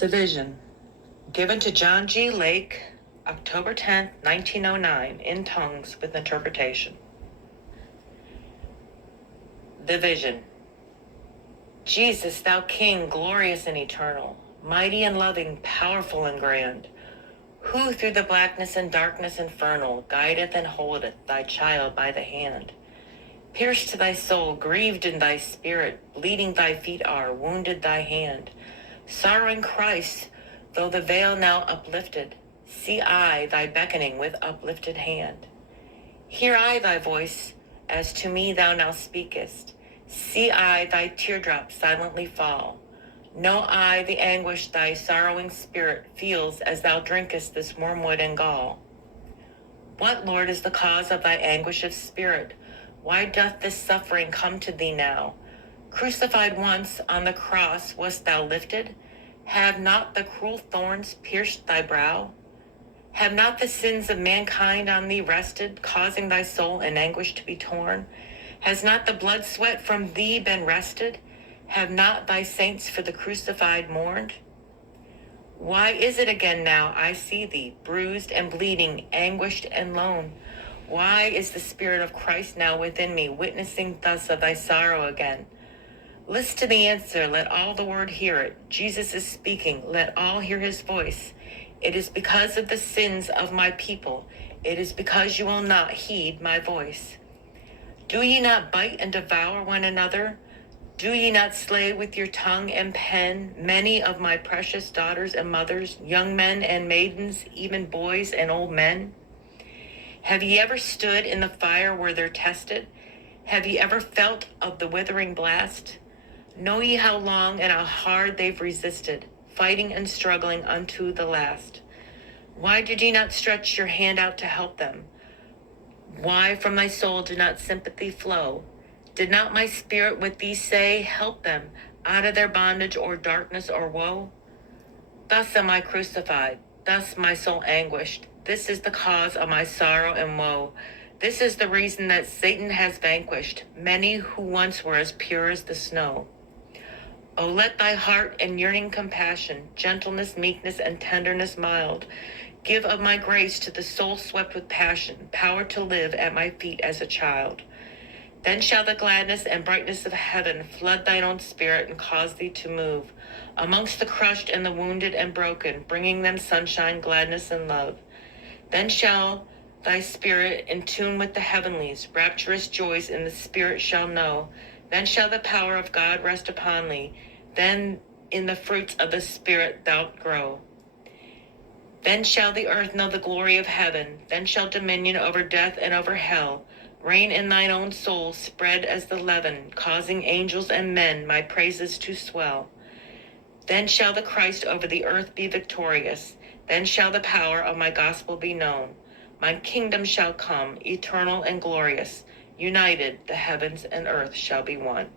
The Vision, given to John G. Lake, October 10th, 1909, in tongues with interpretation. The Vision. Jesus, thou King, glorious and eternal, mighty and loving, powerful and grand, who through the blackness and darkness infernal guideth and holdeth thy child by the hand. Pierced to thy soul, grieved in thy spirit, bleeding thy feet are, wounded thy hand. Sorrowing Christ, though the veil now uplifted, see I thy beckoning with uplifted hand. Hear I thy voice, as to me thou now speakest. See I thy teardrops silently fall. Know I the anguish thy sorrowing spirit feels as thou drinkest this wormwood and gall. What, Lord, is the cause of thy anguish of spirit? Why doth this suffering come to thee now? Crucified once on the cross wast thou lifted? Have not the cruel thorns pierced thy brow? Have not the sins of mankind on thee rested, causing thy soul in anguish to be torn? Has not the blood sweat from thee been rested? Have not thy saints for the crucified mourned? Why is it again now I see thee, bruised and bleeding, anguished and lone? Why is the Spirit of Christ now within me, witnessing thus of thy sorrow again? List to the answer, let all the world hear it. Jesus is speaking, let all hear his voice. It is because of the sins of my people. It is because you will not heed my voice. Do ye not bite and devour one another? Do ye not slay with your tongue and pen many of my precious daughters and mothers, young men and maidens, even boys and old men? Have ye ever stood in the fire where they're tested? Have ye ever felt of the withering blast? Know ye how long and how hard they've resisted, fighting and struggling unto the last? Why did ye not stretch your hand out to help them? Why from thy soul did not sympathy flow? Did not my spirit with thee say, help them out of their bondage or darkness or woe? Thus am I crucified, thus my soul anguished. This is the cause of my sorrow and woe. This is the reason that Satan has vanquished many who once were as pure as the snow. O let thy heart and yearning compassion, gentleness, meekness, and tenderness mild, give of my grace to the soul swept with passion, power to live at my feet as a child. Then shall the gladness and brightness of heaven flood thine own spirit and cause thee to move amongst the crushed and the wounded and broken, bringing them sunshine, gladness, and love. Then shall thy spirit, in tune with the heavenlies, rapturous joys in the spirit shall know. Then shall the power of God rest upon thee. Then in the fruits of the Spirit thou'lt grow. Then shall the earth know the glory of heaven. Then shall dominion over death and over hell reign in thine own soul, spread as the leaven, causing angels and men my praises to swell. Then shall the Christ over the earth be victorious. Then shall the power of my gospel be known. My kingdom shall come, eternal and glorious. United, the heavens and earth shall be one.